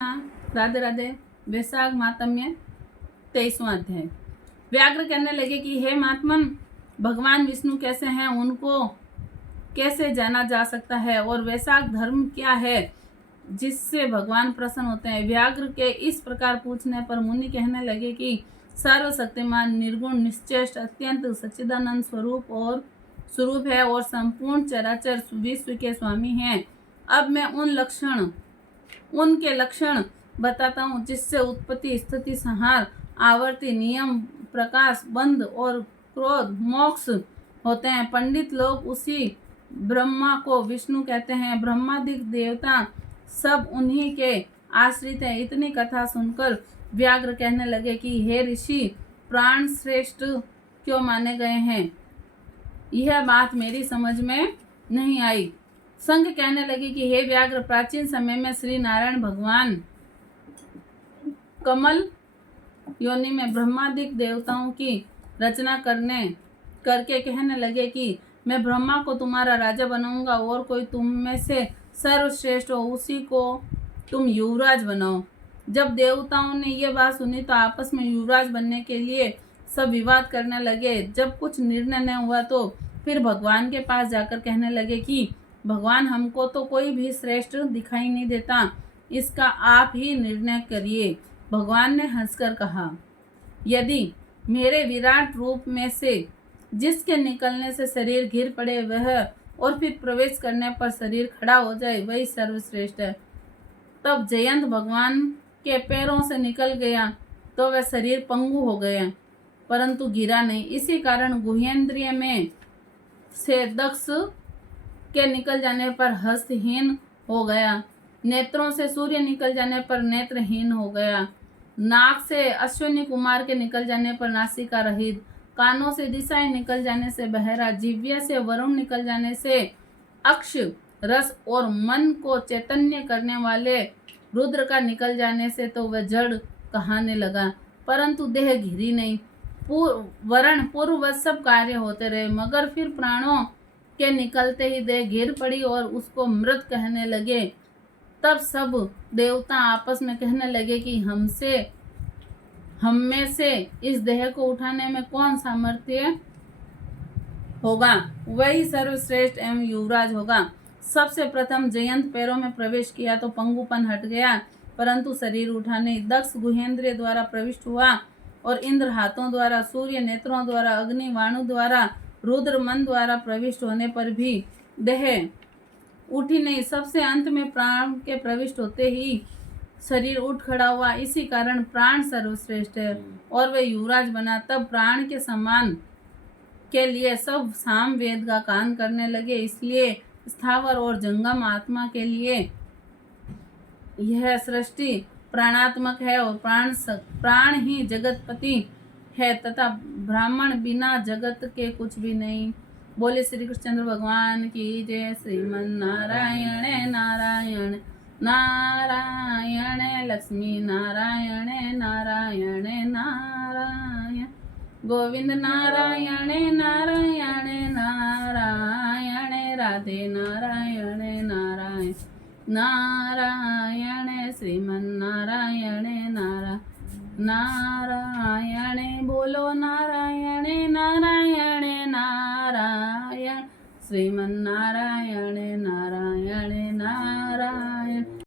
राधे राधे। वैशाख मातम्य 23वां अध्याय। व्याघ्र कहने लगे कि हे महात्मन, भगवान विष्णु कैसे हैं, उनको कैसे जाना जा सकता है, और वैशाख धर्म क्या है जिससे भगवान प्रसन्न होते हैं। व्याघ्र के इस प्रकार पूछने पर मुनि कहने लगे कि सर्वशक्तिमान, निर्गुण, निश्चेष्ट, अत्यंत सच्चिदानंद स्वरूप है और संपूर्ण चराचर विश्व के स्वामी हैं। अब मैं उनके लक्षण बताता हूँ जिससे उत्पत्ति, स्थिति, संहार, आवर्ती, नियम, प्रकाश, बंध और क्रोध, मोक्ष होते हैं। पंडित लोग उसी ब्रह्मा को विष्णु कहते हैं। ब्रह्मादिक देवता सब उन्हीं के आश्रित हैं। इतनी कथा सुनकर व्याघ्र कहने लगे कि हे ऋषि, प्राण श्रेष्ठ क्यों माने गए हैं, यह बात मेरी समझ में नहीं आई। संघ कहने लगे कि हे व्याघ्र, प्राचीन समय में श्री नारायण भगवान कमल योनि में ब्रह्मादिक देवताओं की रचना करके कहने लगे कि मैं ब्रह्मा को तुम्हारा राजा बनाऊंगा और कोई तुम में से सर्वश्रेष्ठ हो उसी को तुम युवराज बनाओ। जब देवताओं ने यह बात सुनी तो आपस में युवराज बनने के लिए सब विवाद करने लगे। जब कुछ निर्णय न हुआ तो फिर भगवान के पास जाकर कहने लगे कि भगवान, हमको तो कोई भी श्रेष्ठ दिखाई नहीं देता, इसका आप ही निर्णय करिए। भगवान ने हंसकर कहा, यदि मेरे विराट रूप में से जिसके निकलने से शरीर गिर पड़े वह और फिर प्रवेश करने पर शरीर खड़ा हो जाए, वही सर्वश्रेष्ठ है। तब जयंत भगवान के पैरों से निकल गया तो वह शरीर पंगु हो गया, परंतु गिरा नहीं। इसी कारण गुहेंद्रिय में से दक्ष के निकल जाने पर हस्तहीन हो गया, नेत्रों से सूर्य निकल जाने पर नेत्रहीन हो गया, नाक से अश्विनी कुमार के निकल जाने पर नासिका रहित, कानों से दिशाएं निकल जाने से बहरा, जिह्वा से वरुण निकल जाने से अक्ष रस और मन को चैतन्य करने वाले रुद्र का निकल जाने से तो वह जड़ कहने लगा, परंतु देह घिरी नहीं। वरण पूर्ववत सब कार्य होते रहे, मगर फिर प्राणों के निकलते ही देह गिर पड़ी और उसको मृत कहने लगे। तब सब देवता आपस में कहने लगे कि हम में से इस देह को उठाने में कौन सामर्थ्य होगा, वही सर्वश्रेष्ठ एवं युवराज होगा। सबसे प्रथम जयंत पैरों में प्रवेश किया तो पंगुपन हट गया, परंतु शरीर उठा नहीं। दक्ष गुहेंद्रिय द्वारा प्रविष्ट हुआ और इंद्र हाथों द्वारा, सूर्य नेत्रों द्वारा, अग्नि वाणु द्वारा, रुद्र मन द्वारा प्रविष्ट होने पर भी देह उठी नहीं। सबसे अंत में प्राण के प्रविष्ट होते ही शरीर उठ खड़ा हुआ। इसी कारण प्राण सर्वश्रेष्ठ है और वे युवराज बना। तब प्राण के सम्मान के लिए सब साम वेद का गान करने लगे। इसलिए स्थावर और जंगम आत्मा के लिए यह सृष्टि प्राणात्मक है और प्राण ही जगतपति है तथा ब्राह्मण बिना जगत के कुछ भी नहीं। बोले श्री कृष्णचंद्र भगवान की जय। श्रीमन नारायण नारायण नारायण, लक्ष्मी नारायण नारायण नारायण, गोविंद नारायण नारायण नारायण, राधे नारायण नारायण नारायण, श्रीमन नारायण नारायण, बोलो नारायण नारायण नारायण, श्रीमन नारायण नारायण नारायण।